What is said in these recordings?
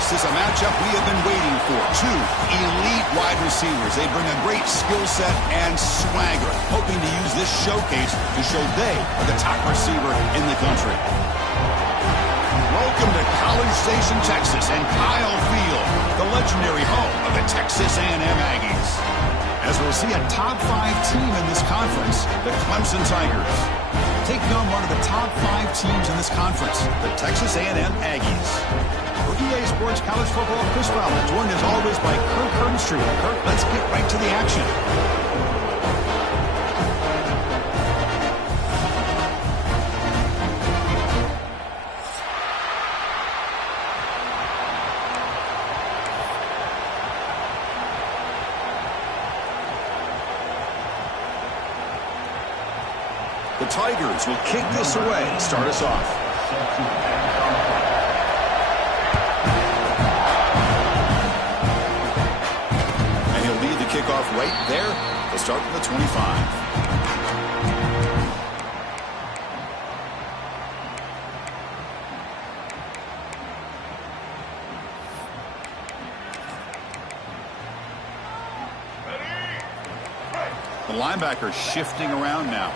This is a matchup we have been waiting for. Two elite wide receivers. They bring a great skill set and swagger, hoping to use this showcase to show they are the top receiver in the country. Welcome to College Station, Texas, and Kyle Field, the legendary home of the Texas A&M Aggies. As we'll see a top 5 team in this conference, the Clemson Tigers, taking on one of the top 5 teams in this conference, the Texas A&M Aggies. For EA Sports College Football, Chris Fowler, joined as always by Kirk Herbstreit. Kirk, let's get right to the action. The Tigers will kick this away, start us off. And he'll lead the kickoff right there. He'll start from the 25. The linebacker shifting around now.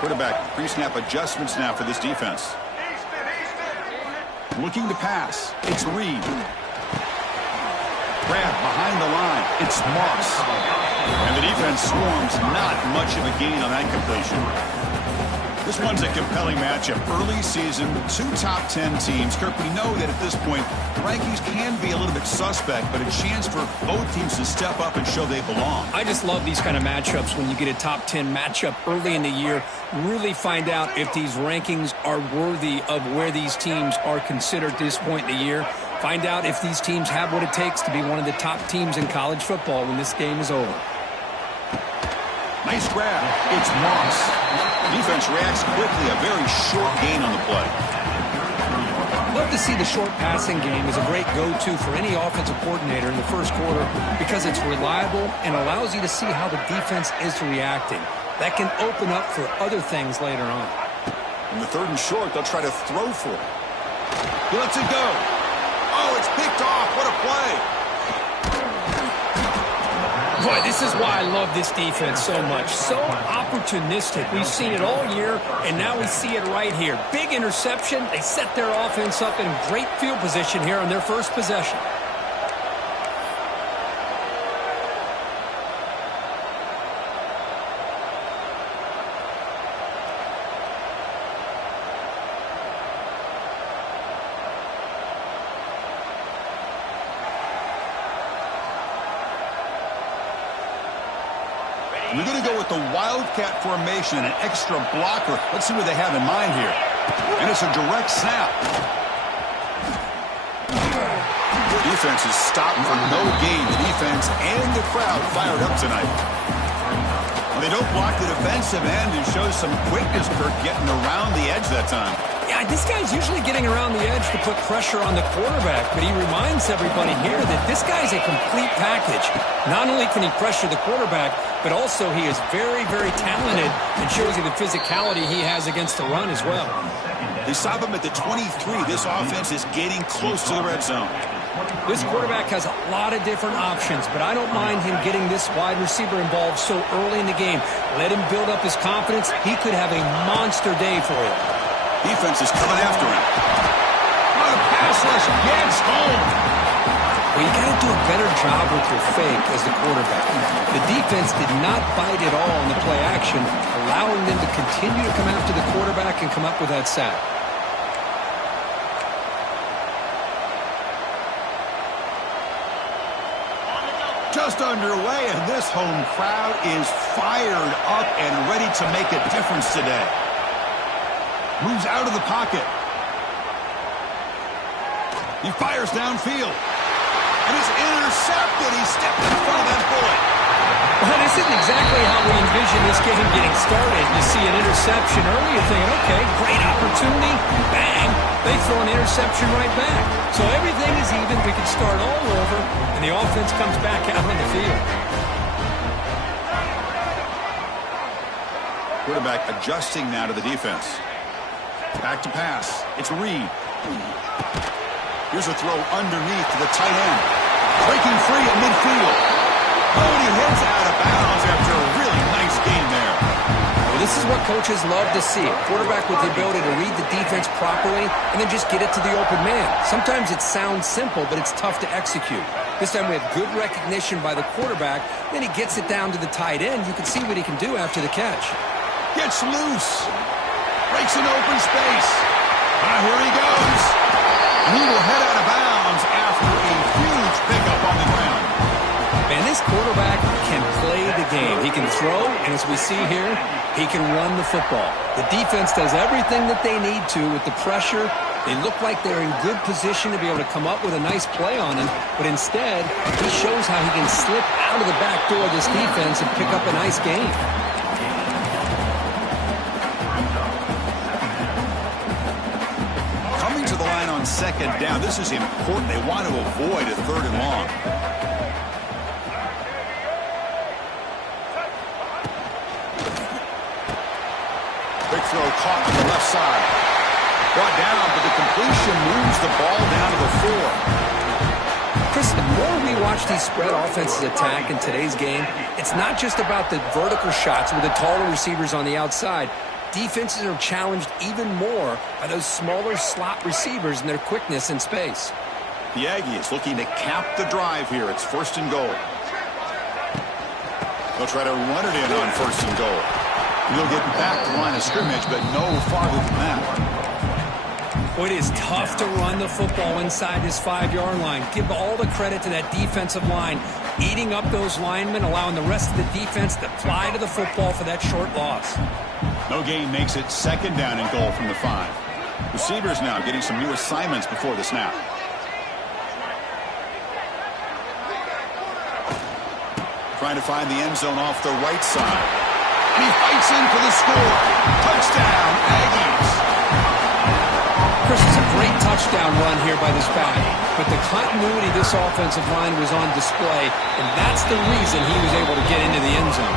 Quarterback pre-snap adjustments now for this defense. Looking to pass. It's Reed. Grab behind the line. It's Moss. And the defense swarms. Not much of a gain on that completion. This one's a compelling matchup. Early season, 2 top 10 teams. Kirk, we know that at this point, the rankings can be a little bit suspect, but a chance for both teams to step up and show they belong. I just love these kind of matchups when you get a top 10 matchup early in the year. Really find out if these rankings are worthy of where these teams are considered at this point in the year. Find out if these teams have what it takes to be one of the top teams in college football when this game is over. Nice grab. It's Moss. Defense reacts quickly. A very short gain on the play. Love to see the short passing game as a great go-to for any offensive coordinator in the first quarter because it's reliable and allows you to see how the defense is reacting. That can open up for other things later on. In the 3rd and short, they'll try to throw for it. He lets it go. Oh, it's picked off. What a play. Boy, this is why I love this defense so much. So opportunistic. We've seen it all year, and now we see it right here. Big interception. They set their offense up in great field position here on their first possession. We're going to go with the Wildcat formation, an extra blocker. Let's see what they have in mind here. And it's a direct snap. The defense is stopped for no gain. The defense and the crowd fired up tonight. Well, they don't block the defensive end and show some quickness, Kirk, getting around the edge that time. Yeah, this guy's usually getting around the edge to put pressure on the quarterback, but he reminds everybody here that this guy's a complete package. Not only can he pressure the quarterback, but also he is very, very talented and shows you the physicality he has against the run as well. They stop him at the 23. This offense is getting close to the red zone. This quarterback has a lot of different options, but I don't mind him getting this wide receiver involved so early in the game. Let him build up his confidence. He could have a monster day for you. Defense is coming after him. Oh, the pass rush gets home. Well, you got to do a better job with your fake as the quarterback. The defense did not bite at all in the play action, allowing them to continue to come after the quarterback and come up with that sack. Just underway, and this home crowd is fired up and ready to make a difference today. Moves out of the pocket. He fires downfield. And it's intercepted. He stepped in front of that bullet. Well, this isn't exactly how we envision this game getting started. You see an interception early, you're thinking, okay, great opportunity. Bang! They throw an interception right back. So everything is even. We can start all over, and the offense comes back out on the field. Quarterback adjusting now to the defense. Back to pass. It's Reed. Here's a throw underneath to the tight end. Breaking free at midfield. Oh, and he heads out of bounds after a really nice game there. Well, this is what coaches love to see. A quarterback with the ability to read the defense properly and then just get it to the open man. Sometimes it sounds simple, but it's tough to execute. This time we have good recognition by the quarterback. Then he gets it down to the tight end. You can see what he can do after the catch. Gets loose. Breaks an open space. Here he goes. And he will head out of bounds after a huge pickup on the ground. Man, this quarterback can play the game. He can throw, and as we see here, he can run the football. The defense does everything that they need to with the pressure. They look like they're in good position to be able to come up with a nice play on him, but instead, he shows how he can slip out of the back door of this defense and pick up a nice gain. Coming to the line on second down, this is important. They want to avoid a third and long. Big throw caught on the left side. Brought down, but the completion moves the ball down to the 4. Chris, the more we watch these spread offenses attack in today's game, it's not just about the vertical shots with the taller receivers on the outside. Defenses are challenged even more by those smaller slot receivers and their quickness in space. The Aggies looking to cap the drive here. It's first and goal. They'll try to run it in on first and goal. He'll get back to the line of scrimmage, but no farther than that. It is tough to run the football inside this 5-yard line. Give all the credit to that defensive line, eating up those linemen, allowing the rest of the defense to fly to the football for that short loss. No gain makes it second down and goal from the 5. Receivers now getting some new assignments before the snap. Trying to find the end zone off the right side. And he fights in for the score. Touchdown, Aggies. Chris, it's a great touchdown run here by this back, but the continuity of this offensive line was on display, and that's the reason he was able to get into the end zone.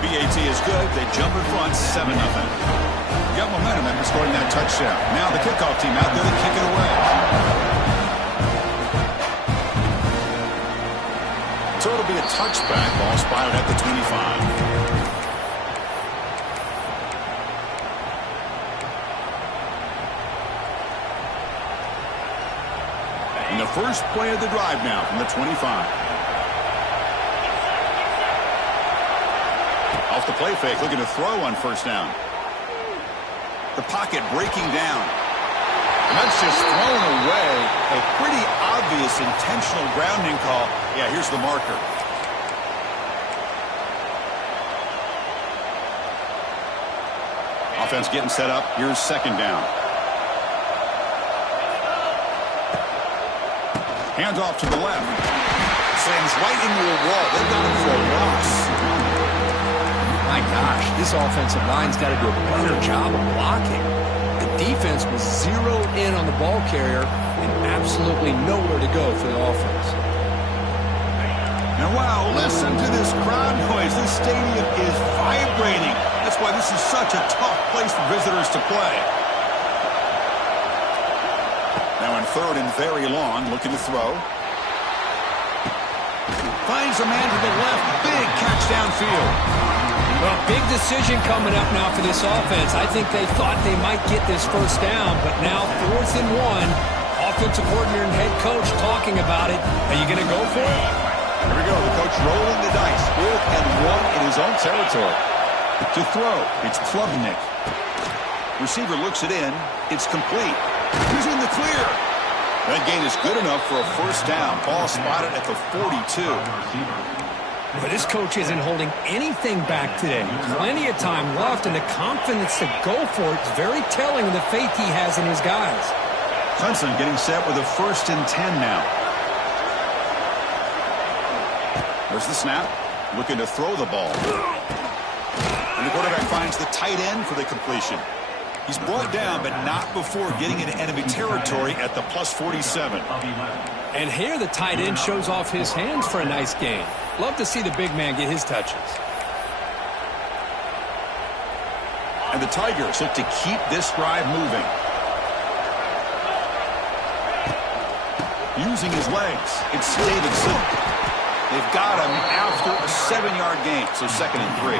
BAT is good. They jump in front, 7-0. Got momentum after scoring that touchdown. Now the kickoff team out there to kick it away. So it'll be a touchback. Ball spotted at the 25. And the first play of the drive now from the 25. Off the play fake, looking to throw on first down. The pocket breaking down. And that's just thrown away. A pretty obvious intentional grounding call. Yeah, here's the marker. Offense getting set up. Here's second down. Hands off to the left. Slams right into a wall. They've got him for a loss. My gosh, this offensive line's got to do a better job of blocking. The defense was zeroed in on the ball carrier and absolutely nowhere to go for the offense. And wow, listen to this crowd noise. This stadium is vibrating. That's why this is such a tough place for visitors to play. Now in third and very long, looking to throw. Finds a man to the left. Big catch downfield. Well, big decision coming up now for this offense. I think they thought they might get this first down, but now 4th and 1. Offensive coordinator and head coach talking about it. Are you going to go for it? Here we go. The coach rolling the dice. 4th and 1 in his own territory. To throw, it's Klubnik. Receiver looks it in. It's complete. He's in the clear. That gain is good enough for a first down. Ball spotted at the 42. But this coach isn't holding anything back today. Plenty of time left, and the confidence to go for it is very telling of the faith he has in his guys. Clemson getting set with a 1st and 10 now. There's the snap. Looking to throw the ball. And the quarterback finds the tight end for the completion. He's brought down, but not before getting into enemy territory at the plus 47. And here the tight end shows off his hands for a nice gain. Love to see the big man get his touches. And the Tigers look to keep this drive moving. Using his legs, it's Davidson. They've got him after a 7-yard gain, so 2nd and 3.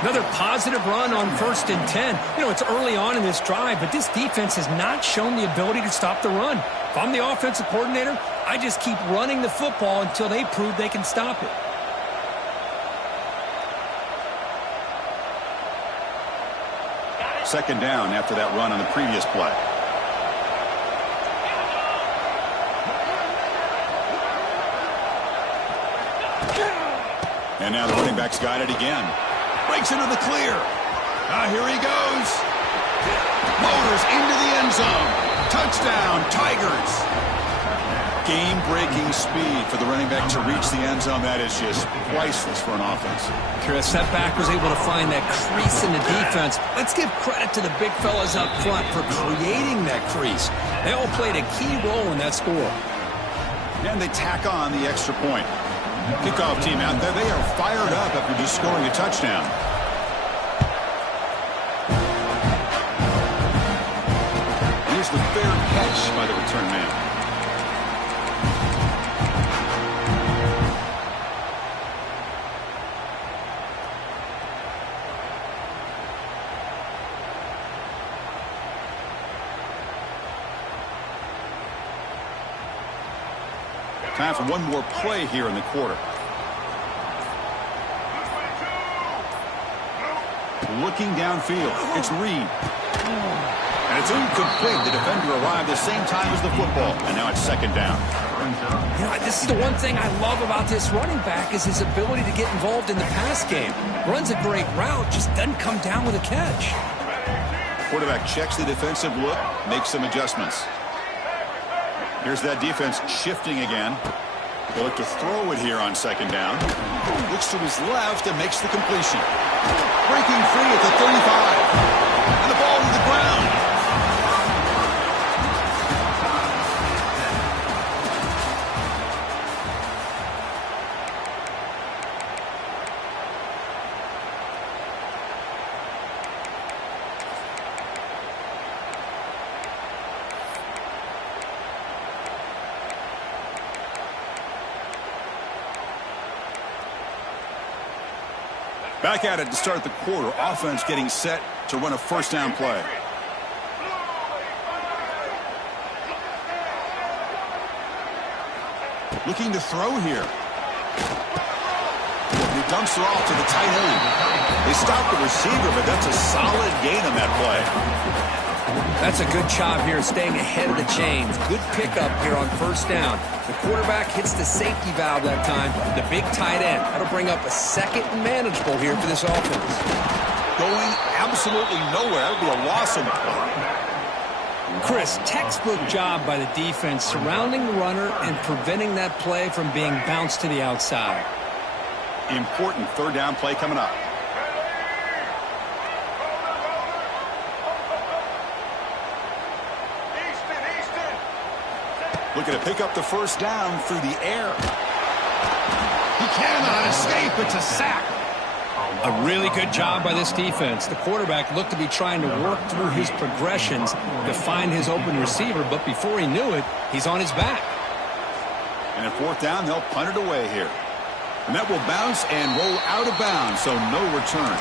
Another positive run on 1st and 10. You know, it's early on in this drive, but this defense has not shown the ability to stop the run. If I'm the offensive coordinator, I just keep running the football until they prove they can stop it. Second down after that run on the previous play. And now the running back's got it again. Breaks into the clear. Here he goes. Motors into the end zone. Touchdown, Tigers. Game-breaking speed for the running back to reach the end zone. That is just priceless for an offense. Chris, that back was able to find that crease in the defense. Let's give credit to the big fellas up front for creating that crease. They all played a key role in that score. And they tack on the extra point. Kickoff team out there, they are fired up after just scoring a touchdown. Here's the fair catch by the return man. Time for one more play here in the quarter. Looking downfield. It's Reed. And it's incomplete. The defender arrived the same time as the football. And now it's 2nd down. You know, this is the one thing I love about this running back is his ability to get involved in the pass game. Runs a great route, just doesn't come down with a catch. Quarterback checks the defensive look, makes some adjustments. Here's that defense shifting again. They'll look to throw it here on 2nd down. Looks to his left and makes the completion. Breaking free at the 35. And the ball to the ground. Back at it to start the quarter. Offense getting set to run a 1st down play. Looking to throw here. And he dumps it off to the tight end. They stop the receiver, but that's a solid gain on that play. That's a good job here staying ahead of the chains. Good pickup here on 1st down. The quarterback hits the safety valve that time. The big tight end. That'll bring up a 2nd and manageable here for this offense. Going absolutely nowhere. That would be a loss on the play. Chris, textbook job by the defense surrounding the runner and preventing that play from being bounced to the outside. Important 3rd down play coming up. Looking to pick up the 1st down through the air. He cannot escape. It's a sack. A really good job by this defense. The quarterback looked to be trying to work through his progressions to find his open receiver, but before he knew it, he's on his back. And at 4th down, they'll punt it away here. And that will bounce and roll out of bounds, so no return.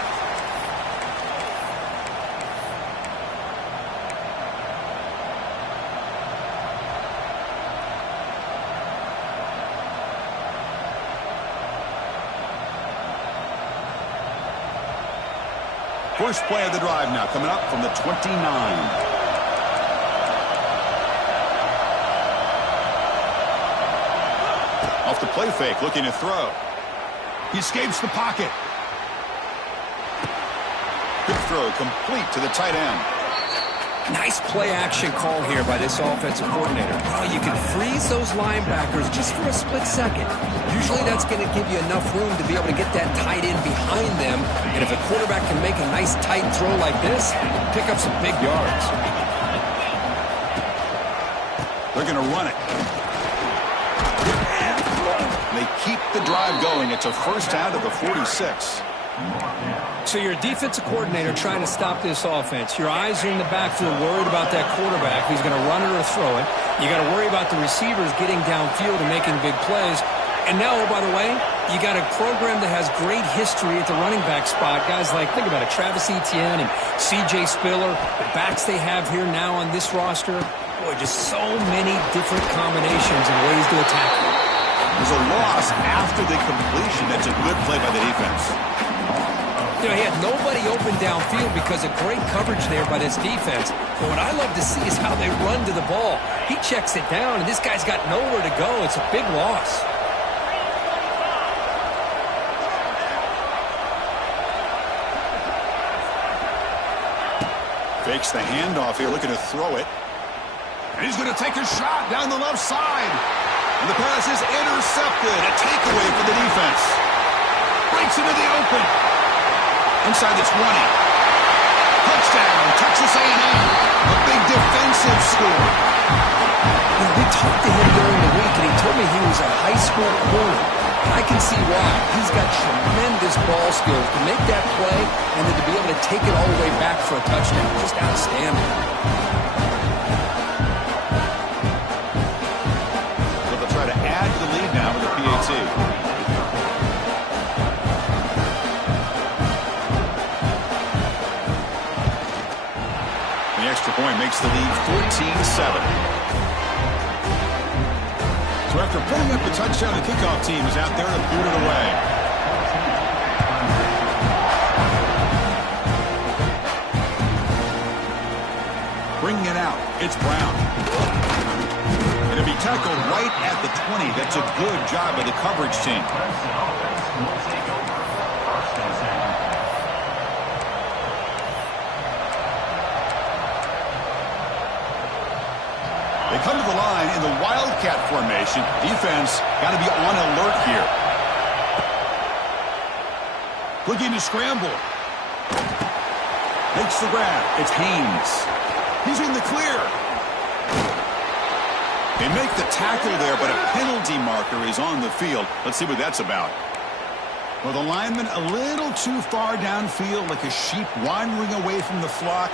First play of the drive now coming up from the 29. Off the play fake, looking to throw. He escapes the pocket. Good throw, complete to the tight end. Nice play-action call here by this offensive coordinator. Oh, you can freeze those linebackers just for a split second. Usually that's going to give you enough room to be able to get that tight end behind them. And if a quarterback can make a nice tight throw like this, pick up some big yards. They're going to run it. They keep the drive going. It's a 1st down to the 46. So you're a defensive coordinator trying to stop this offense. Your eyes are in the backfield worried about that quarterback who's going to run it or throw it. You got to worry about the receivers getting downfield and making big plays. And now, oh, by the way, you got a program that has great history at the running back spot. Guys like, think about it, Travis Etienne and C.J. Spiller, the backs they have here now on this roster. Boy, just so many different combinations and ways to attack them. There's a loss after the completion. That's a good play by the defense. You know, he had nobody open downfield because of great coverage there by this defense. But what I love to see is how they run to the ball. He checks it down, and this guy's got nowhere to go. It's a big loss. Fakes the handoff here, looking to throw it. And he's going to take a shot down the left side. And the pass is intercepted. A takeaway for the defense. Breaks into the open. Inside the 20. Touchdown, Texas A&M. A big defensive score. You know, we talked to him during the week, and he told me he was a high school corner. I can see why. He's got tremendous ball skills to make that play and then to be able to take it all the way back for a touchdown. Just outstanding. So they'll try to add to the lead now with the PAT. The extra point makes the lead 14-7. So after putting up a touchdown, the kickoff team is out there to boot it away. Bringing it out, it's Brown. It'll be tackled right at the 20. That's a good job by the coverage team. They come to the line in the Wildcat formation. Defense got to be on alert here. Looking to scramble. Makes the grab. It's Haynes. He's in the clear. They make the tackle there, but a penalty marker is on the field. Let's see what that's about. Well, the lineman a little too far downfield, like a sheep wandering away from the flock,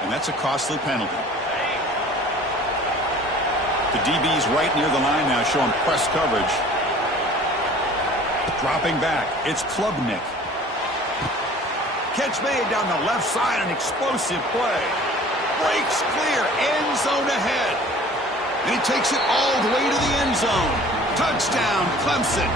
and that's a costly penalty. The DB's right near the line now, showing press coverage. Dropping back, it's Klubnik. Catch made down the left side, an explosive play. Breaks clear, end zone ahead. And he takes it all the way to the end zone. Touchdown, Clemson.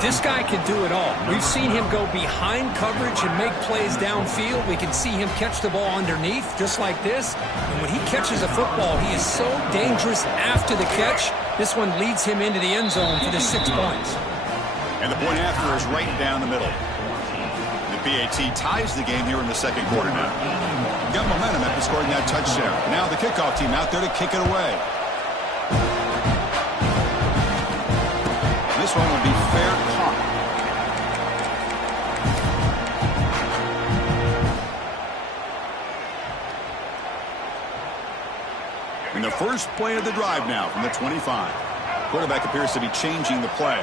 This guy can do it all. We've seen him go behind coverage and make plays downfield. We can see him catch the ball underneath, just like this. And when he catches a football, he is so dangerous after the catch. This one leads him into the end zone for the 6 points. And the point after is right down the middle. The PAT ties the game here in the second quarter now. Got momentum after scoring that touchdown. Now the kickoff team out there to kick it away. This one will be fair caught. In the first play of the drive now from the 25. Quarterback appears to be changing the play.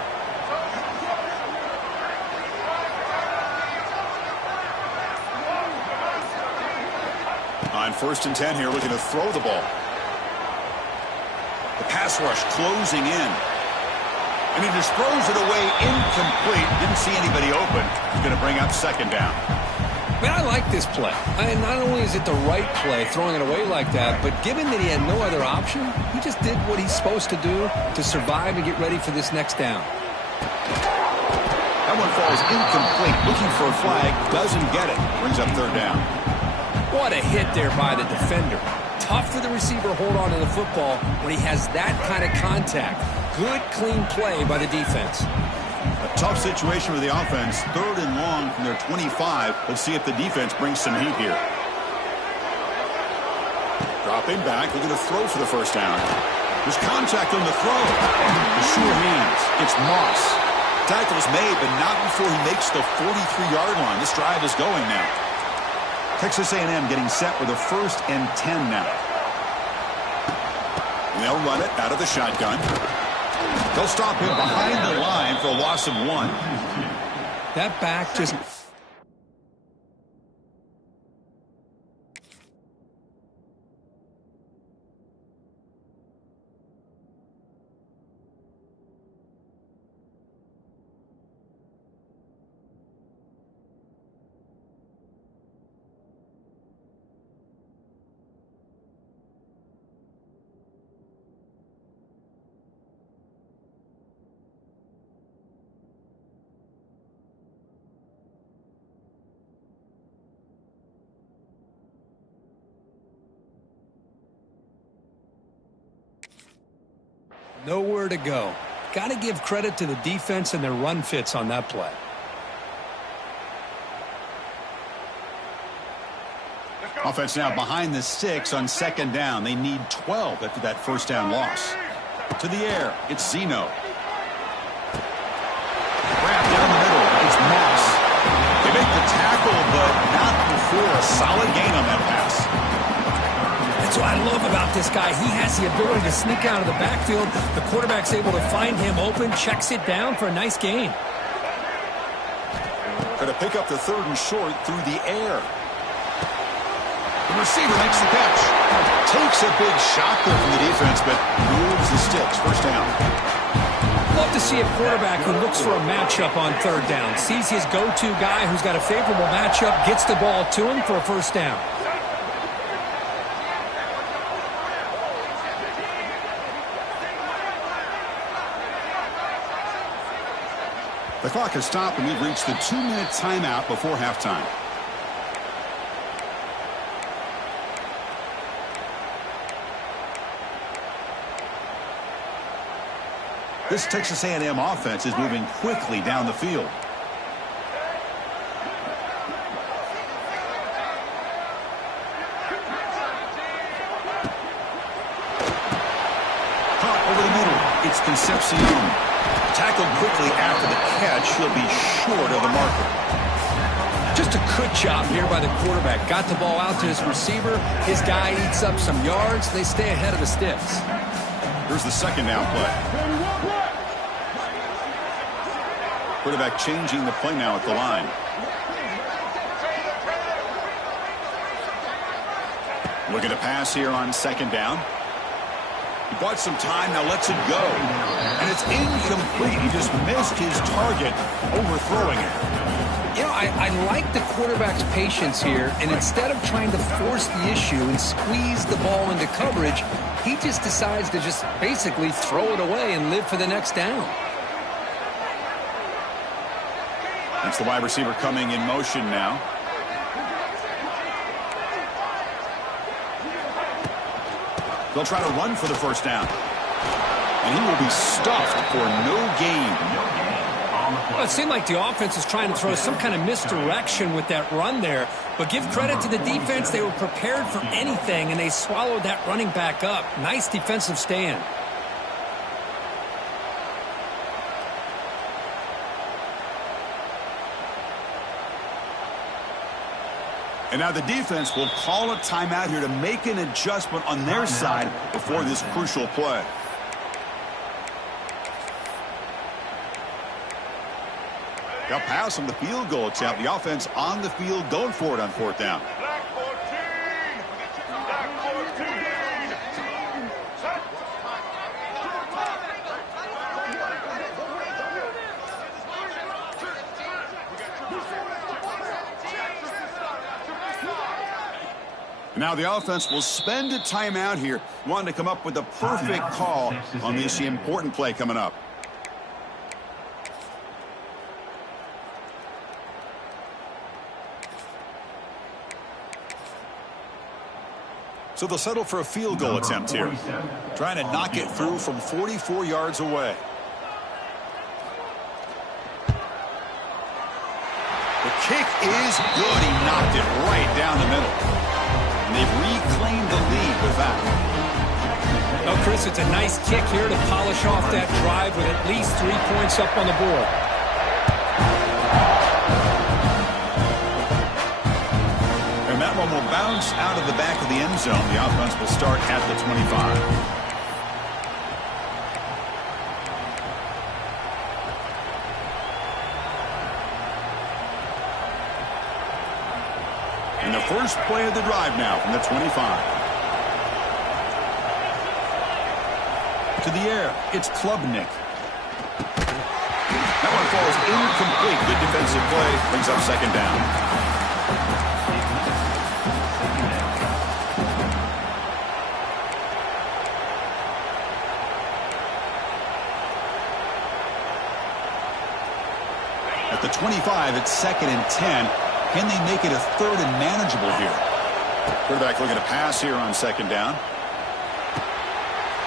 On 1st and 10 here, looking to throw the ball. The pass rush closing in. And he just throws it away incomplete. Didn't see anybody open. He's going to bring up 2nd down. Man, I like this play. And not only is it the right play, throwing it away like that, but given that he had no other option, he just did what he's supposed to do to survive and get ready for this next down. That one falls incomplete. Looking for a flag. Doesn't get it. Brings up 3rd down. What a hit there by the defender. Tough for the receiver to hold on to the football when he has that kind of contact. Good, clean play by the defense. A tough situation for the offense. 3rd and long from their 25. Let's see if the defense brings some heat here. Dropping back, looking to throw for the 1st down. There's contact on the throw. The sure hands. It's Moss. Tackle's made, but not before he makes the 43-yard line. This drive is going now. Texas A&M getting set with a 1st and 10 now. And they'll run it out of the shotgun. They'll stop him behind the line for a loss of 1. That back just... Nowhere to go. Got to give credit to the defense and their run fits on that play. Offense now behind the 6 on second down. They need 12 after that first down loss. To the air, it's Zeno. Wrapped down the middle, it's Moss. They make the tackle, but not before a solid gain on that pass. That's what I love about this guy. He has the ability to sneak out of the backfield. The quarterback's able to find him open, checks it down for a nice gain. Going to pick up the 3rd and short through the air. The receiver makes the catch. Takes a big shot there from the defense, but moves the sticks. First down. Love to see a quarterback who looks for a matchup on 3rd down. Sees his go-to guy who's got a favorable matchup, gets the ball to him for a first down. The clock has stopped, and we've reached the 2-minute timeout before halftime. This Texas A&M offense is moving quickly down the field. Caught over the middle. It's Concepcion. Tackled quickly after the catch. He'll be short of the marker. Just a good job here by the quarterback. Got the ball out to his receiver. His guy eats up some yards. They stay ahead of the sticks. Here's the second down play. Quarterback changing the play now at the line. Looking to pass here on second down. He bought some time, now lets it go. And it's incomplete. He just missed his target, overthrowing it. You know, I like the quarterback's patience here, and instead of trying to force the issue and squeeze the ball into coverage, he just decides to just basically throw it away and live for the next down. That's the wide receiver coming in motion now. They'll try to run for the first down. And he will be stuffed for no gain. Well, it seemed like the offense is trying to throw some kind of misdirection with that run there. But give credit to the defense. They were prepared for anything, and they swallowed that running back up. Nice defensive stand. And now the defense will call a timeout here to make an adjustment on their side before this crucial play. Got pass on the field goal attempt. The offense on the field going for it on 4th down. Now the offense will spend a timeout here, wanting to come up with a perfect call on this important play coming up. So they'll settle for a field goal attempt here, trying to knock it through from 44 yards away. The kick is good. He knocked it right down the middle. And they've reclaimed the lead with that. Well, Chris, it's a nice kick here to polish off that drive with at least 3 points up on the board. And that one will bounce out of the back of the end zone. The offense will start at the 25. And the first play of the drive now from the 25. To the air, it's Klubnik. That one falls incomplete. Good defensive play. Brings up second down. At the 25, it's 2nd and 10. Can they make it a 3rd and manageable here? Quarterback looking to pass here on 2nd down.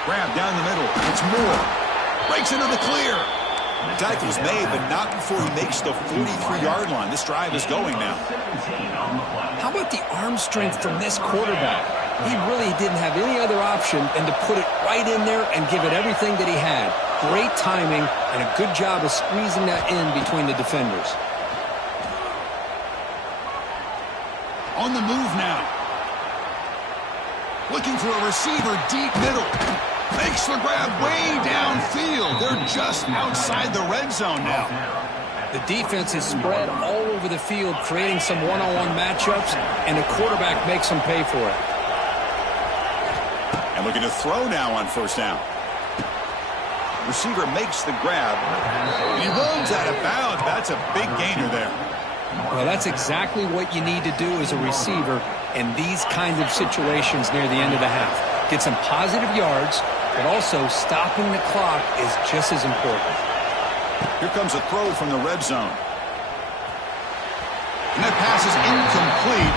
Grab down the middle. It's Moore. Breaks into the clear. Tackle's made, but not before he makes the 43-yard line. This drive is going now. How about the arm strength from this quarterback? He really didn't have any other option than to put it right in there and give it everything that he had. Great timing and a good job of squeezing that in between the defenders. On the move now. Looking for a receiver deep middle. Makes the grab way downfield. They're just outside the red zone now. The defense is spread all over the field, creating some one-on-one matchups, and the quarterback makes them pay for it. And looking to throw now on 1st down. Receiver makes the grab. And he runs out of bounds. That's a big gainer there. Well, that's exactly what you need to do as a receiver in these kinds of situations near the end of the half. Get some positive yards, but also stopping the clock is just as important. Here comes a throw from the red zone. And that pass is incomplete.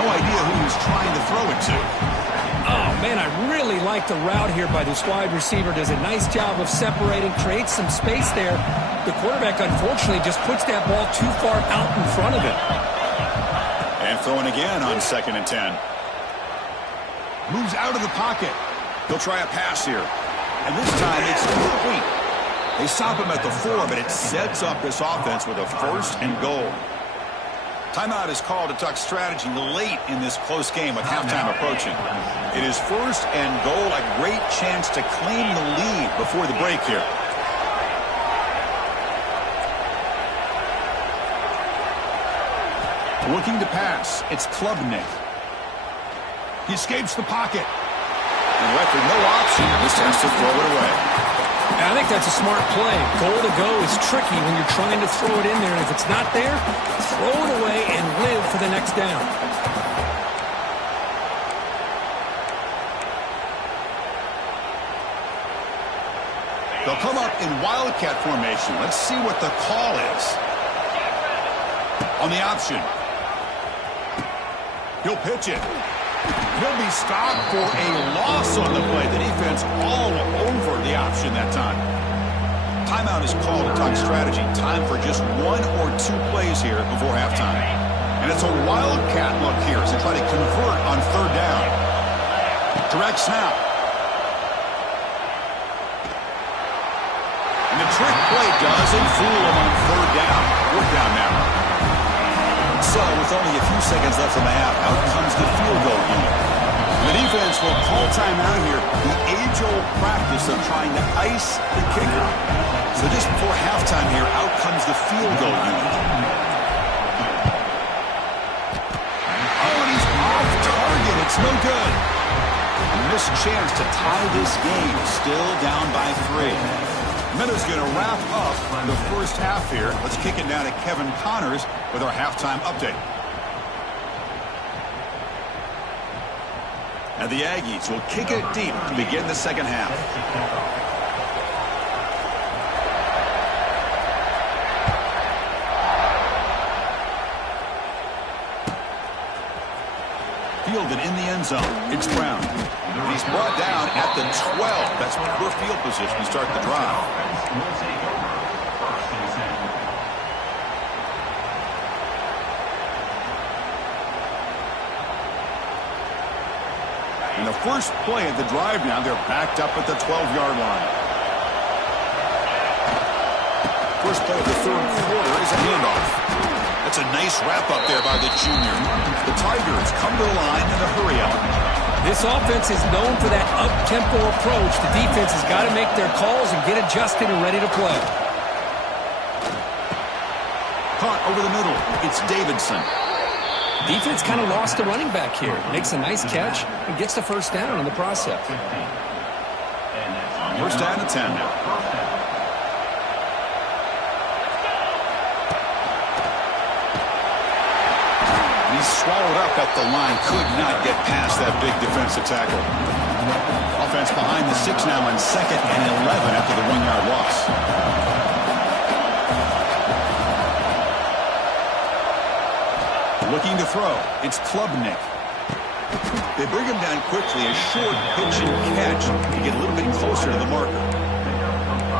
No idea who he's trying to throw it to. Oh, man, I really like the route here by this wide receiver. Does a nice job of separating, creates some space there. The quarterback, unfortunately, just puts that ball too far out in front of him. And throwing again on 2nd and 10. Moves out of the pocket. He'll try a pass here. And this time it's complete. They stop him at the 4, but it sets up this offense with a 1st and goal. Timeout is called to talk strategy late in this close game with halftime approaching. It is 1st and goal, a great chance to claim the lead before the break here. Looking to pass, it's Klubnik. He escapes the pocket. And left with no option, just has to throw it away. I think that's a smart play. Goal to go is tricky when you're trying to throw it in there. And if it's not there, throw it away and live for the next down. They'll come up in Wildcat formation. Let's see what the call is. On the option. He'll pitch it. He'll be stopped for a loss on the play. The defense all over the option that time. Timeout is called to talk strategy. Time for just 1 or 2 plays here before halftime. And it's a Wildcat look here as they try to convert on 3rd down. Direct snap. And the trick play doesn't fool him on 3rd down. 4th down now. So, with only a few seconds left in the half, out comes the field goal unit. The defense will call timeout here, the age-old practice of trying to ice the kicker. So just before halftime here, out comes the field goal unit. Oh, and he's off target. It's no good. A missed chance to tie this game, still down by 3. Meadows going to wrap up the first half here. Let's kick it down to Kevin Connors with our halftime update. And the Aggies will kick it deep to begin the second half. Fielded in the end zone. It's Brown. He's brought down at the 12. That's poor field position to start the drive. In the first play of the drive now, they're backed up at the 12-yard line. First play of the 3rd quarter is a handoff. That's a nice wrap-up there by the junior. The Tigers come to the line in a hurry up. This offense is known for that up-tempo approach. The defense has got to make their calls and get adjusted and ready to play. Caught over the middle. It's Davidson. Defense kind of lost the running back here. Makes a nice catch and gets the first down in the process. First down to 10 now. He's swallowed up at the line. Could not get past that big defensive tackle. Offense behind the 6 now on 2nd and 11 after the 1-yard loss. Looking to throw. It's Klubnik. They bring him down quickly. A short pitch and catch to get a little bit closer to the marker.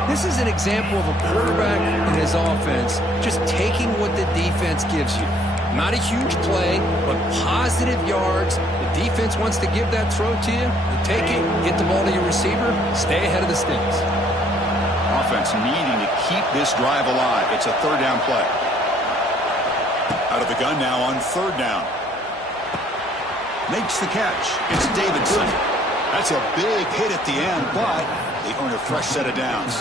This is an example of a quarterback and his offense just taking what the defense gives you. Not a huge play, but positive yards. The defense wants to give that throw to you. You take it, get the ball to your receiver, stay ahead of the sticks. Offense needing to keep this drive alive. It's a 3rd down play. Out of the gun now on 3rd down. Makes the catch. It's Davidson. That's a big hit at the end, but they earn a fresh set of downs.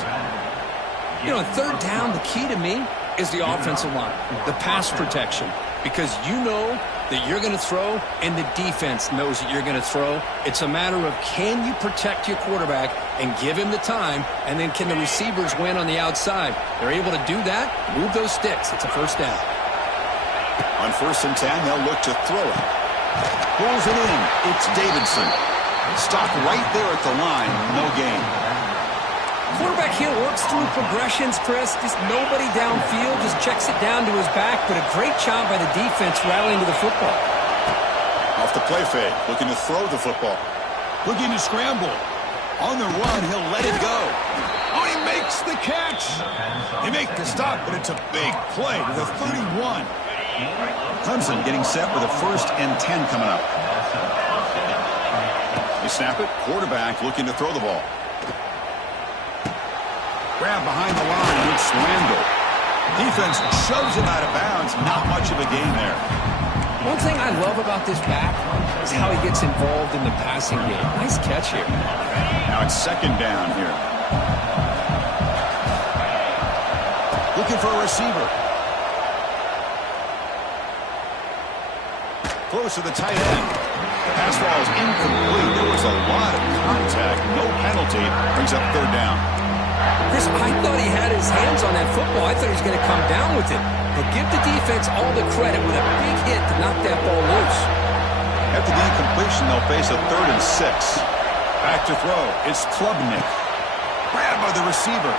You know, 3rd down, the key to me is the offensive line, the pass protection. Because you know that you're going to throw, and the defense knows that you're going to throw. It's a matter of can you protect your quarterback and give him the time, and then can the receivers win on the outside? They're able to do that, move those sticks. It's a first down. On 1st and 10, they'll look to throw it. Pulls it in. It's Davidson. Stopped right there at the line. No gain. Quarterback here works through progressions, Chris. Just nobody downfield, just checks it down to his back, but a great job by the defense rallying to the football. Off the play fake, looking to throw the football. Looking to scramble. On the run, he'll let it go. Oh, he makes the catch. They make the stop, but it's a big play to the 31. Clemson getting set with a 1st and 10 coming up. They snap it. Quarterback looking to throw the ball. Grab behind the line. It's Randall. Defense shoves him out of bounds. Not much of a gain there. One thing I love about this back is how he gets involved in the passing game. Nice catch here. Now it's 2nd down here. Looking for a receiver. Close to the tight end. Pass ball is incomplete. There was a lot of contact. No penalty. Brings up 3rd down. Chris, I thought he had his hands on that football. I thought he was going to come down with it. But give the defense all the credit with a big hit to knock that ball loose. After the incompletion, they'll face a 3rd and 6. Back to throw. It's Klubnik. Grabbed by the receiver.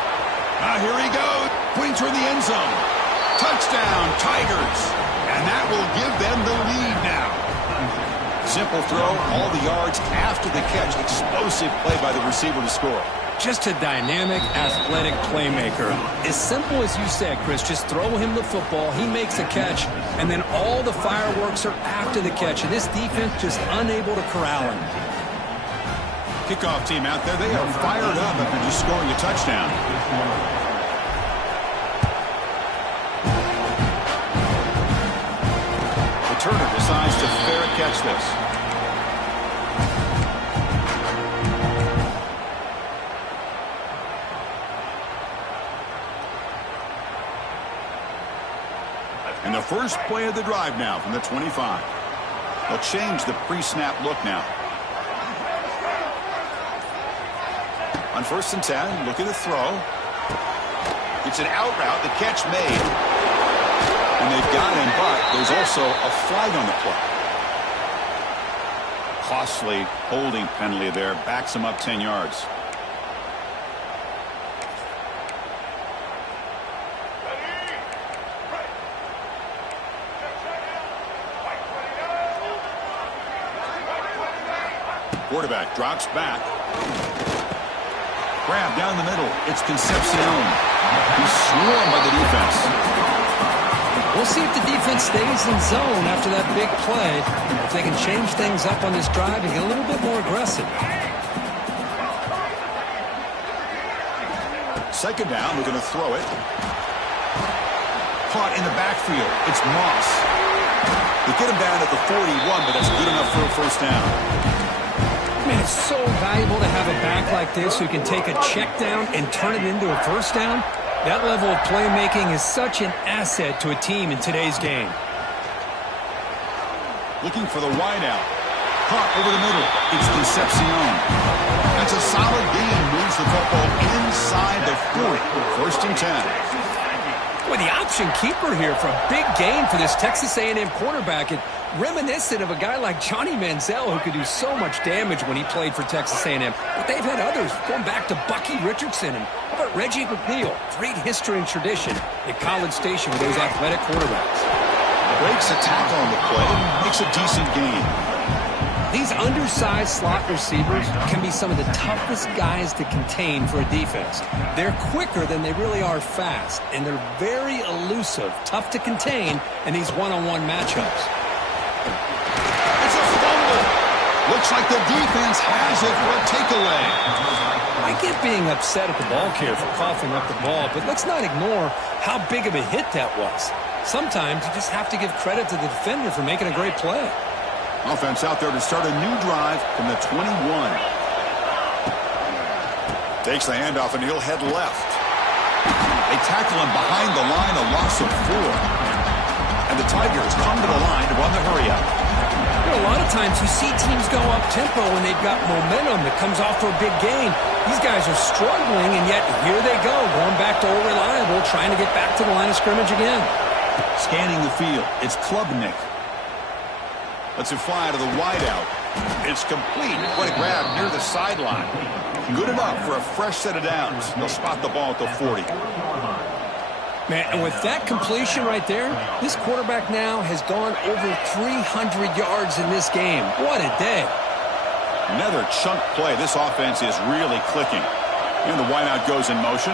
Now here he goes. Points toward the end zone. Touchdown, Tigers. And that will give them the lead now. Simple throw, all the yards after the catch. Explosive play by the receiver to score. Just a dynamic, athletic playmaker. As simple as you said, Chris, just throw him the football, he makes a catch, and then all the fireworks are after the catch. And this defense just unable to corral him. Kickoff team out there, they are fired up after just scoring a touchdown. Turner decides to fair catch this. And the first play of the drive now from the 25. They'll change the pre-snap look now. On 1st and 10, looking to throw. It's an out route, the catch made. And they've got him, but there's also a flag on the play. Costly holding penalty there. Backs him up 10 yards. Quarterback drops back. Grab down the middle. It's Concepcion. He's swarmed by the defense. We'll see if the defense stays in zone after that big play. If they can change things up on this drive and get a little bit more aggressive. 2nd down, we're going to throw it. Caught in the backfield. It's Moss. They get him down at the 41, but that's good enough for a 1st down. Man, it's so valuable to have a back like this who can take a check down and turn it into a 1st down. That level of playmaking is such an asset to a team in today's game. Looking for the wide out. Caught over the middle. It's Concepcion. That's a solid gain. Moves the football inside the 40. First and 10. Boy, the option keeper here for a big gain for this Texas A&M quarterback. And reminiscent of a guy like Johnny Manziel who could do so much damage when he played for Texas A&M. But they've had others going back to Bucky Richardson and how about Reggie McNeil. Great history and tradition at College Station with those athletic quarterbacks. Breaks a tackle on the play, makes a decent gain. These undersized slot receivers can be some of the toughest guys to contain for a defense. They're quicker than they really are fast, and they're very elusive, tough to contain in these one-on-one matchups. It's a fumble. Looks like the defense has it for a takeaway. I get being upset at the ball carrier for coughing up the ball, but let's not ignore how big of a hit that was. Sometimes you just have to give credit to the defender for making a great play. Offense out there to start a new drive from the 21. Takes the handoff and he'll head left. They tackle him behind the line, a loss of 4. And the Tigers come to the line to run the hurry up. You know, a lot of times you see teams go up-tempo when they've got momentum that comes off for a big gain. These guys are struggling, and yet here they go, going back to old reliable, trying to get back to the line of scrimmage again. Scanning the field, it's Klubnik. Lets it fly to the wideout. It's complete. What a grab near the sideline. Good enough for a fresh set of downs. They'll spot the ball at the 40. Man, and with that completion right there, this quarterback now has gone over 300 yards in this game. What a day. Another chunk play. This offense is really clicking. And the wideout goes in motion.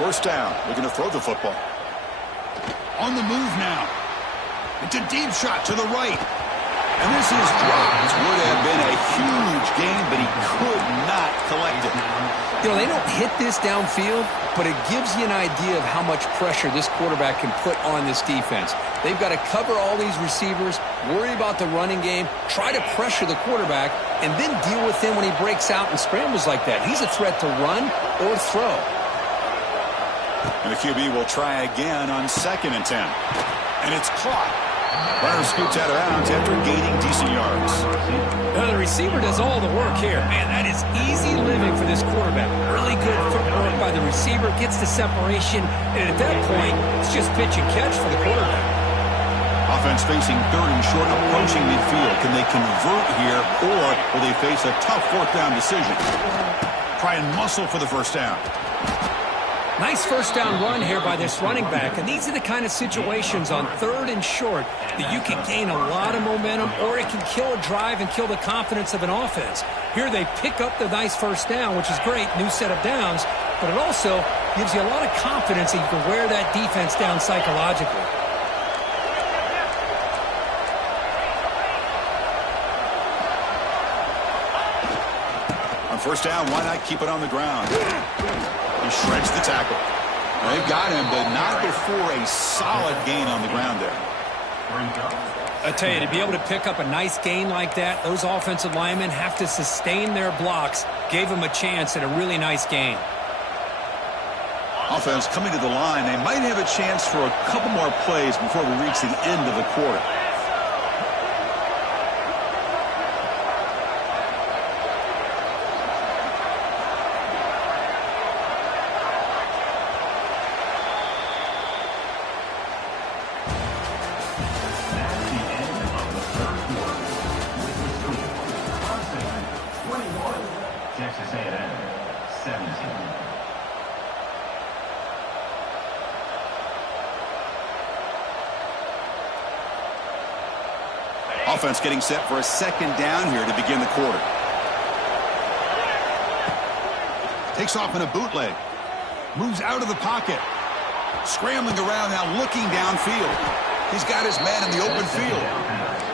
First down, looking to throw the football. On the move now. It's a deep shot to the right. And this is dropped. Would have been a huge gain, but he could not collect it. You know, they don't hit this downfield, but it gives you an idea of how much pressure this quarterback can put on this defense. They've got to cover all these receivers, worry about the running game, try to pressure the quarterback, and then deal with him when he breaks out and scrambles like that. He's a threat to run or throw. And the QB will try again on 2nd and 10. And it's caught. Runner scoots out of bounds after gaining decent yards. Now the receiver does all the work here. Man, that is easy living for this quarterback. Really good footwork by the receiver, gets the separation, and at that point, it's just pitch and catch for the quarterback. Offense facing 3rd and short, approaching midfield. Can they convert here, or will they face a tough 4th down decision? Try and muscle for the first down. Nice first down run here by this running back, and these are the kind of situations on 3rd and short that you can gain a lot of momentum, or it can kill a drive and kill the confidence of an offense. Here they pick up the nice first down, which is great, new set of downs, but it also gives you a lot of confidence that you can wear that defense down psychologically. On first down, why not keep it on the ground? He shreds the tackle. They've got him, but not before a solid gain on the ground there. I tell you, to be able to pick up a nice gain like that, those offensive linemen have to sustain their blocks. Gave them a chance at a really nice gain. Offense coming to the line. They might have a chance for a couple more plays before we reach the end of the quarter. Texas A&M, 17. Offense getting set for a 2nd down here to begin the quarter. Takes off in a bootleg. Moves out of the pocket. Scrambling around now, looking downfield. He's got his man in the open field.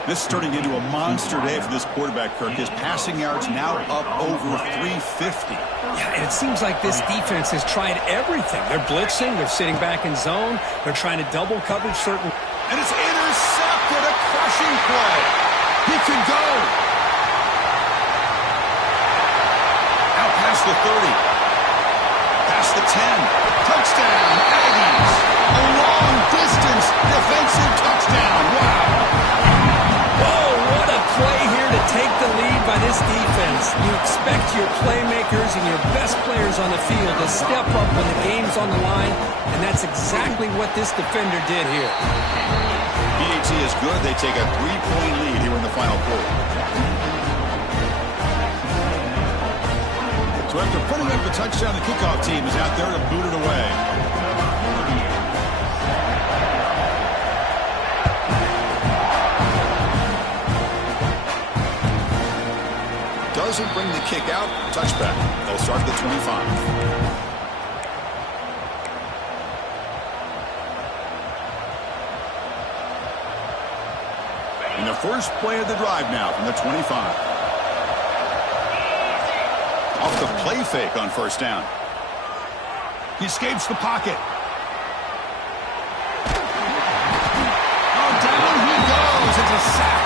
This is turning into a monster day for this quarterback, Kirk. His passing yards now up over 350. Yeah, and it seems like this defense has tried everything. They're blitzing, they're sitting back in zone, they're trying to double coverage certain. And it's intercepted, a crushing play. He can go. Out past the 30. Past the 10. Touchdown, Aggies. to take the lead by this defense. You expect your playmakers and your best players on the field to step up when the game's on the line, and that's exactly what this defender did here. PAT is good. They take a 3-point lead here in the final quarter. So after putting up the touchdown, the kickoff team is out there to boot it away. Doesn't bring the kick out. Touchback. They'll start at the 25. In the first play of the drive now from the 25. Off the play fake on first down. He escapes the pocket. Oh, down he goes. It's a sack.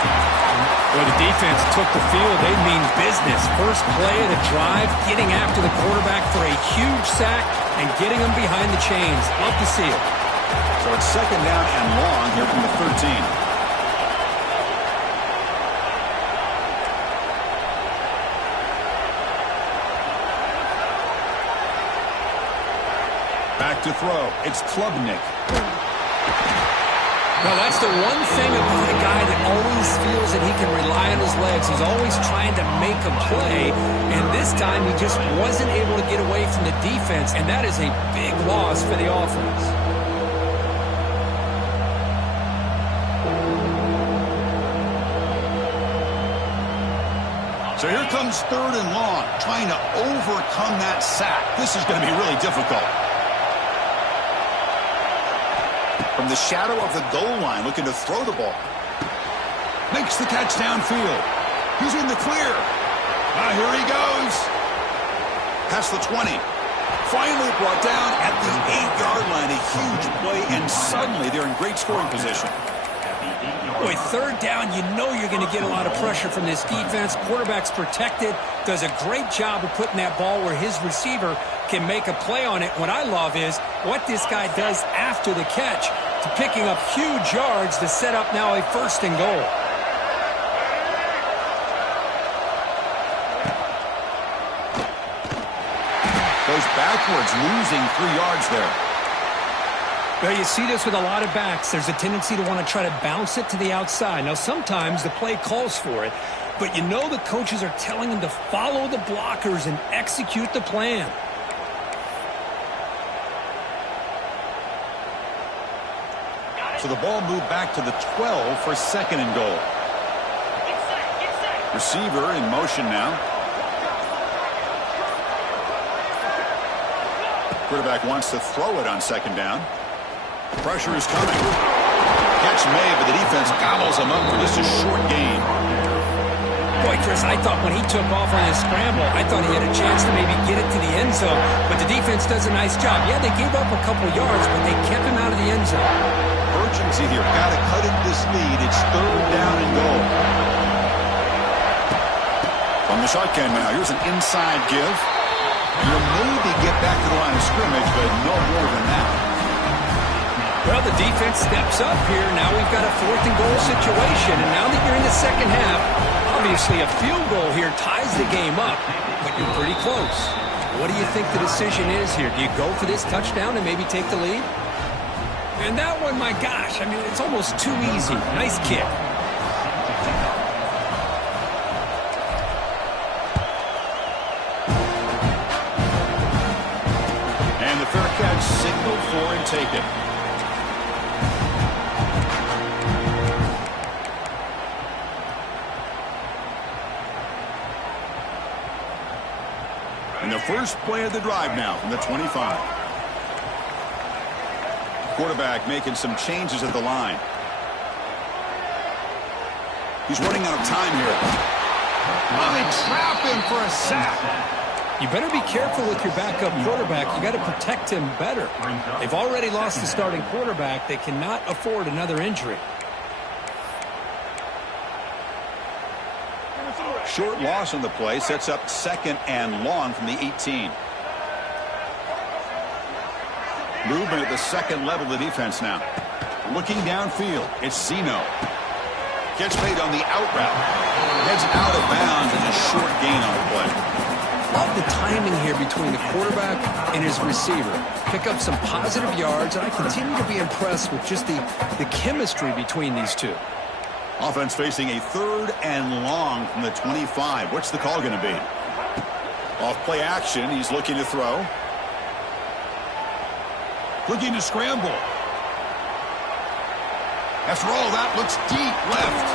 Well, the defense took the field. They mean business. First play of the drive, getting after the quarterback for a huge sack and getting him behind the chains. Love to see it. So it's second down and long here from the 13. Back to throw. It's Klubnik. Well, that's the one thing about a guy that always feels that he can rely on his legs. He's always trying to make a play, and this time he just wasn't able to get away from the defense, and that is a big loss for the offense. So here comes third and long, trying to overcome that sack. This is going to be really difficult. From the shadow of the goal line, looking to throw the ball. Makes the catch downfield. He's in the clear. Here he goes. Past the 20. Finally brought down at the 8-yard line. A huge play, and suddenly they're in great scoring position. Boy, third down, you know you're going to get a lot of pressure from this defense. Quarterback's protected, does a great job of putting that ball where his receiver can make a play on it. What I love is what this guy does after the catch to picking up huge yards to set up now a first and goal. Goes backwards, losing 3 yards there. Well, you see this with a lot of backs. There's a tendency to want to try to bounce it to the outside. Now, sometimes the play calls for it, but you know the coaches are telling them to follow the blockers and execute the plan. So the ball moved back to the 12 for second and goal. Receiver in motion now. Quarterback wants to throw it on second down. Pressure is coming. Catch made, but the defense gobbles him up for just a short gain. Boy, Chris, I thought when he took off on his scramble, I thought he had a chance to maybe get it to the end zone. But the defense does a nice job. Yeah, they gave up a couple yards, but they kept him out of the end zone. Urgency here. Got to cut it this lead. It's third down and goal. From the shotgun now, here's an inside give. You'll maybe get back to the line of scrimmage, but no more than that. Well, the defense steps up here. Now we've got a fourth and goal situation. And now that you're in the second half, obviously a field goal here ties the game up. But you're pretty close. What do you think the decision is here? Do you go for this touchdown and maybe take the lead? And that one, my gosh, I mean, it's almost too easy. Nice kick. And the fair catch signaled for and taken. And the first play of the drive now from the 25. Quarterback making some changes at the line. He's running out of time here. Oh, they trap him for a sack. You better be careful with your backup quarterback. You got to protect him better. They've already lost the starting quarterback. They cannot afford another injury. Short loss on the play sets up second and long from the 18. Movement at the second level of the defense now. Looking downfield, it's Zeno. Catch made on the out route. Heads out of bounds and a short gain on the play. Love the timing here between the quarterback and his receiver. Pick up some positive yards, and I continue to be impressed with just the chemistry between these two. Offense facing a 3rd and long from the 25. What's the call going to be? Off play action. He's looking to throw. Looking to scramble. After all that, looks deep left.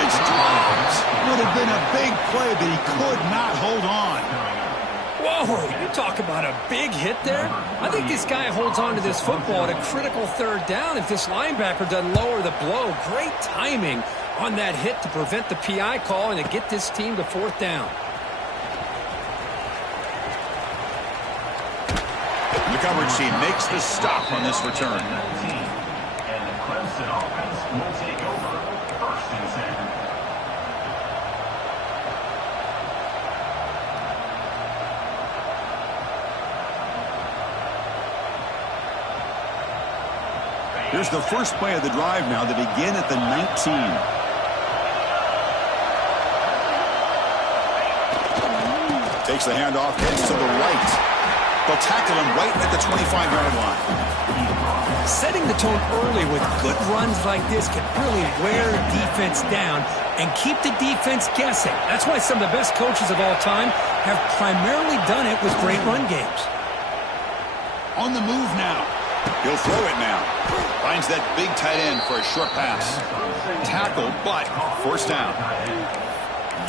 It's dropped. Would have been a big play, but he could not hold on. Whoa, you talk about a big hit there. I think this guy holds on to this football at a critical 3rd down if this linebacker doesn't lower the blow. Great timing on that hit to prevent the PI call and to get this team to 4th down. The coverage team makes the stop on this return. And the Clemson offense will take over 1st and 10. Here's the first play of the drive now. They begin at the 19. Takes the handoff, heads to the right. They'll tackle him right at the 25-yard line. Setting the tone early with good runs like this can really wear defense down and keep the defense guessing. That's why some of the best coaches of all time have primarily done it with great run games. On the move now. He'll throw it now. Finds that big tight end for a short pass. Tackle, but 1st down.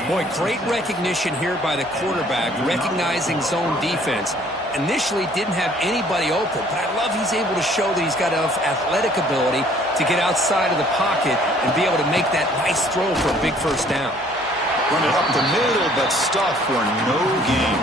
Boy, great recognition here by the quarterback, recognizing zone defense. Initially didn't have anybody open, but I love he's able to show that he's got enough athletic ability to get outside of the pocket and be able to make that nice throw for a big 1st down. Run it up the middle, but stuffed for no gain.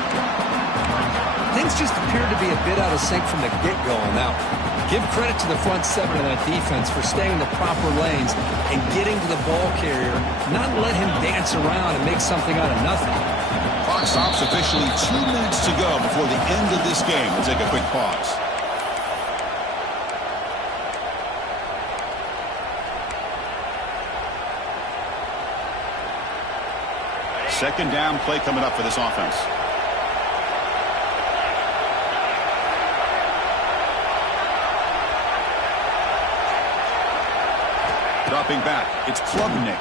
Things just appeared to be a bit out of sync from the get-go on that one. Give credit to the front 7 of that defense for staying in the proper lanes and getting to the ball carrier, not let him dance around and make something out of nothing. Clock stops officially 2 minutes to go before the end of this game. We'll take a quick pause. Second down play coming up for this offense. Dropping back, it's Klubnik.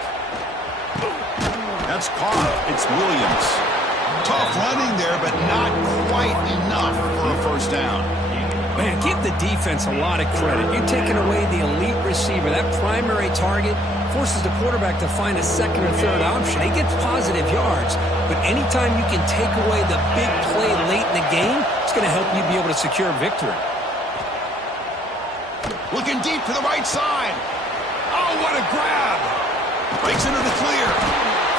That's caught. It's Williams. Tough running there, but not quite enough for a 1st down. Man, give the defense a lot of credit. You're taking away the elite receiver. That primary target forces the quarterback to find a 2nd or 3rd option. He gets positive yards, but anytime you can take away the big play late in the game, it's going to help you be able to secure victory. Looking deep to the right side. Oh, what a grab. Breaks into the clear.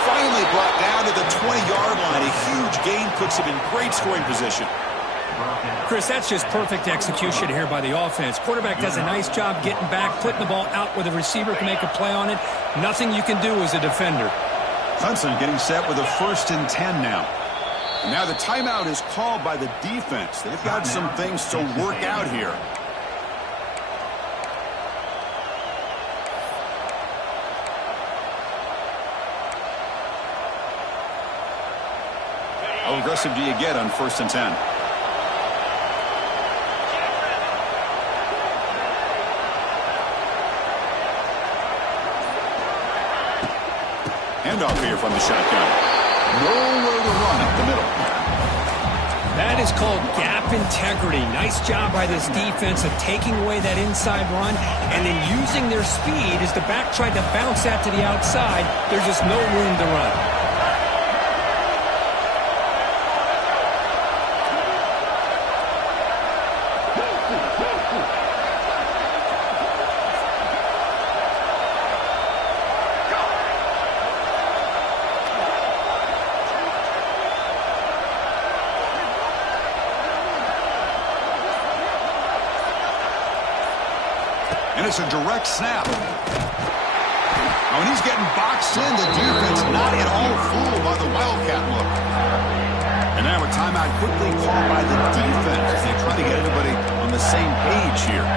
Finally brought down to the 20-yard line. A huge gain puts him in great scoring position. Chris, that's just perfect execution here by the offense. Quarterback does a nice job getting back, putting the ball out where the receiver can make a play on it. Nothing you can do as a defender. Clemson getting set with a 1st and 10 now. And now the timeout is called by the defense. They've got some things to work out here. How aggressive do you get on 1st and 10? Handoff here from the shotgun. Nowhere to run up the middle. That is called gap integrity. Nice job by this defense of taking away that inside run and then using their speed as the back tried to bounce that to the outside. There's just no room to run. And it's a direct snap. Now, when he's getting boxed in, the defense not at all fooled by the Wildcat look. And now a timeout quickly called by the defense as they try to get everybody on the same page here.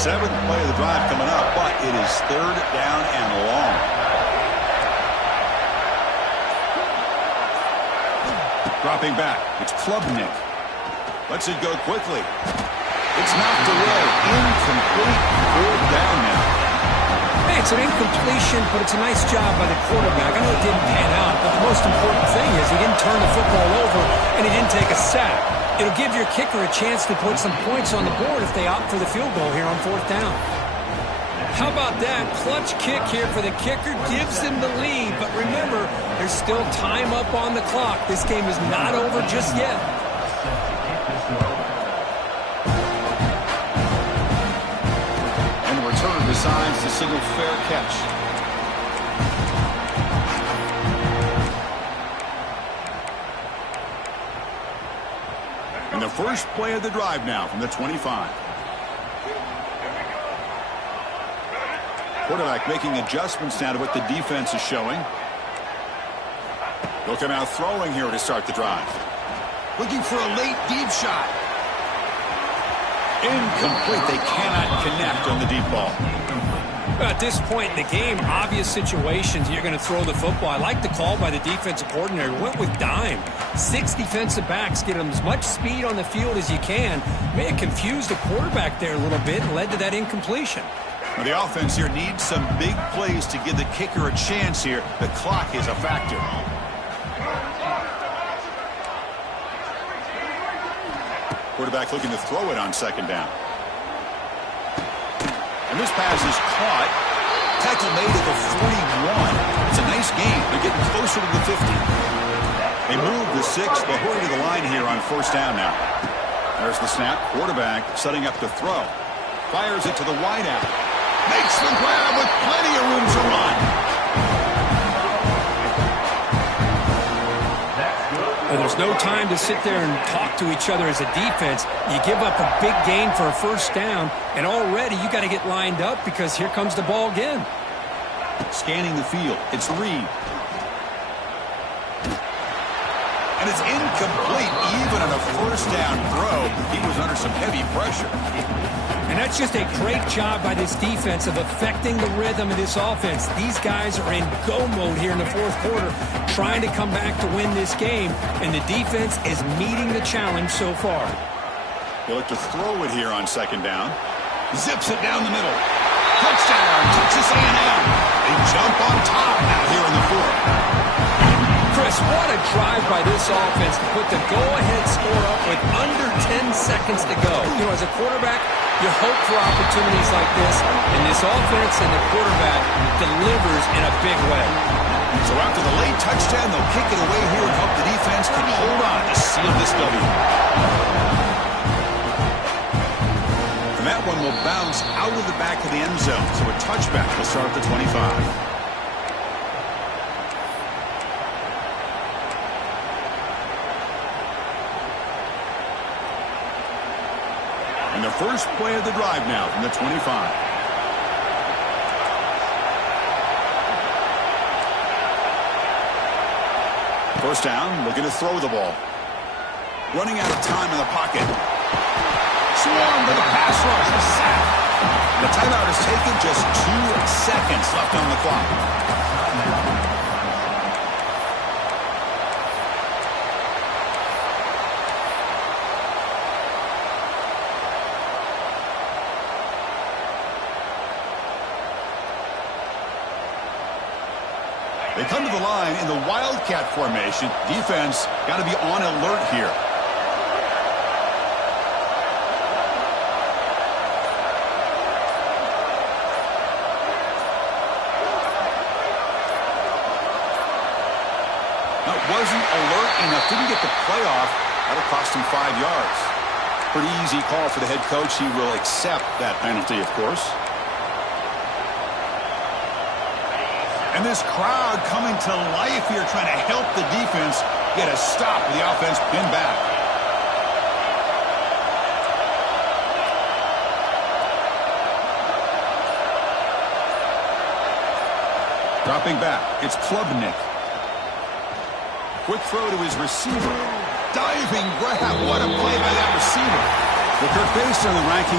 7th play of the drive coming up, but it is 3rd down and long. Dropping back, it's Klubnik. Lets it go quickly. It's knocked away. Incomplete. 4th down now. Hey, it's an incompletion, but it's a nice job by the quarterback. I know it didn't pan out, but the most important thing is he didn't turn the football over and he didn't take a sack. It'll give your kicker a chance to put some points on the board if they opt for the field goal here on 4th down. How about that? Clutch kick here for the kicker gives them the lead, but remember, there's still time up on the clock. This game is not over just yet. Return decides to signal fair catch. And the first play of the drive now from the 25. Quarterback making adjustments now to what the defense is showing. They'll come out throwing here to start the drive. Looking for a late deep shot. Incomplete. They cannot connect on the deep ball. At this point in the game, obvious situations, you're going to throw the football. I like the call by the defensive coordinator. Went with dime. 6 defensive backs, get them as much speed on the field as you can. May have confused the quarterback there a little bit and led to that incompletion. Well, the offense here needs some big plays to give the kicker a chance here. The clock is a factor. Quarterback looking to throw it on 2nd down. And this pass is caught. Tackle made at the 41. It's a nice game. They're getting closer to the 50. They move the 6. They'll hurry to the line here on 1st down now. There's the snap. Quarterback setting up to throw. Fires it to the wideout. Makes the grab with plenty of room to run. There's no time to sit there and talk to each other as a defense. You give up a big gain for a 1st down, and already you got to get lined up because here comes the ball again. Scanning the field. It's Reed. And it's incomplete. Even on a 1st down throw, he was under some heavy pressure. And that's just a great job by this defense of affecting the rhythm of this offense. These guys are in go mode here in the 4th quarter, trying to come back to win this game, and the defense is meeting the challenge so far. They look to throw it here on 2nd down. Zips it down the middle. Touchdown, Texas A&M. They jump on top now here in the 4th. Chris, what a drive by this offense to put the go-ahead score up with under 10 seconds to go. You know, as a quarterback, you hope for opportunities like this, and this offense and the quarterback delivers in a big way. So after the late touchdown, they'll kick it away here and hope the defense can hold on to seal this W. And that one will bounce out of the back of the end zone, so a touchback will start at the 25. And the first play of the drive now from the 25. First down, looking to throw the ball. Running out of time in the pocket. Swarmed to the pass rush. A sack. The timeout is taken. Just 2 seconds left on the clock. They come to the line in the Wildcat formation. Defense got to be on alert here. Now, wasn't alert enough. Didn't get the play off. That'll cost him 5 yards. Pretty easy call for the head coach. He will accept that penalty, of course. And this crowd coming to life here, trying to help the defense get a stop with the offense pinned back. Dropping back, it's Klubnik. Quick throw to his receiver. Diving grab, what a play by that receiver. Well, Kirk, based on the ranking